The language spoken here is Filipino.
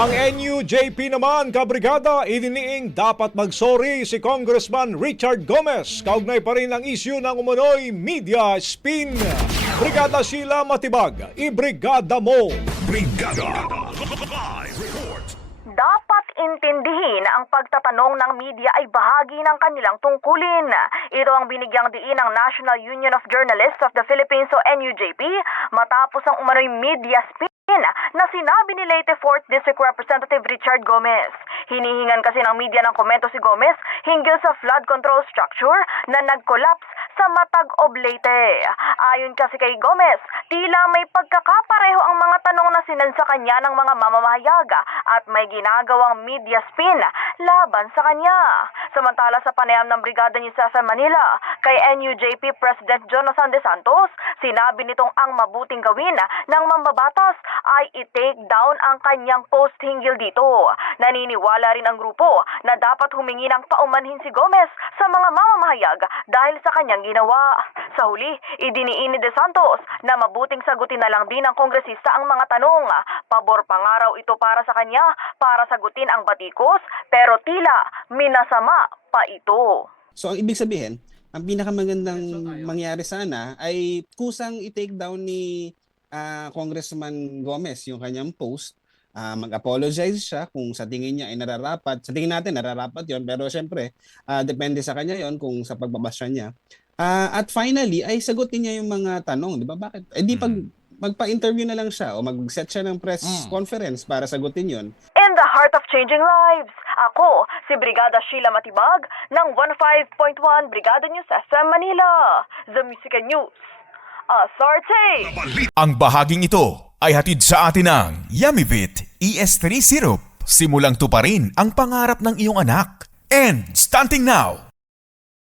Ang NUJP naman, kabrigada, idiniing dapat magsorry si Congressman Richard Gomez. Kaugnay pa rin ang isyu ng umunoy media spin. Brigada Sheila Matibag, ibrigada mo! Brigada Live Report. Dapat intindihin na ang pagtatanong ng media ay bahagi ng kanilang tungkulin. Ito ang binigyang diin ng National Union of Journalists of the Philippines o NUJP matapos ang umano'y media spin na sinabi ni Leyte 4th District Representative Richard Gomez. Hinihingan kasi ng media ng komento si Gomez hinggil sa flood control structure na nag-collapse sa Matag of Leyte. Ayon kasi kay Gomez, tila may pagkakapareho ang mga tanong na sinansa kanya ng mga mamamahayag at may ginagawang media spin laban sa kanya. Samantala sa panayam ng Brigada News sa Manila, kay NUJP President Jonathan De Santos, sinabi nitong ang mabuting gawin ng mambabatas ay i-take down ang kanyang post hinggil dito. Naniniwala rin ang grupo na dapat humingi ng paumanhin si Gomez sa mga mamamahayag dahil sa kanyang ginawa. Sa huli, idiniin ni De Santos na mabuting sagutin na lang din ng kongresista ang mga tanong. Pabor pangaraw ito para sa kanya para sagutin ang batikos, pero tila minasama pa ito. So ang ibig sabihin, ang pinakamagandang mangyari sana ay kusang i-take down ni Congressman Gomez yung kanyang post, mag-apologize siya kung sa tingin niya ay nararapat. Sa tingin natin nararapat yon, pero syempre depende sa kanya yon kung sa pagbabasya niya. At finally ay sagutin niya yung mga tanong, di ba? Bakit? Eh di magpa-interview na lang siya o mag-set siya ng press conference para sagutin yon. In the heart of changing lives, ako si Brigada Sheila Matibag ng 15.1 Brigada News FM Manila, The Musica News Authority. Ang bahaging ito ay hatid sa atin ng Yummy-Vit ES3 Syrup. Simulang tuparin ang pangarap ng iyong anak. And stunting now,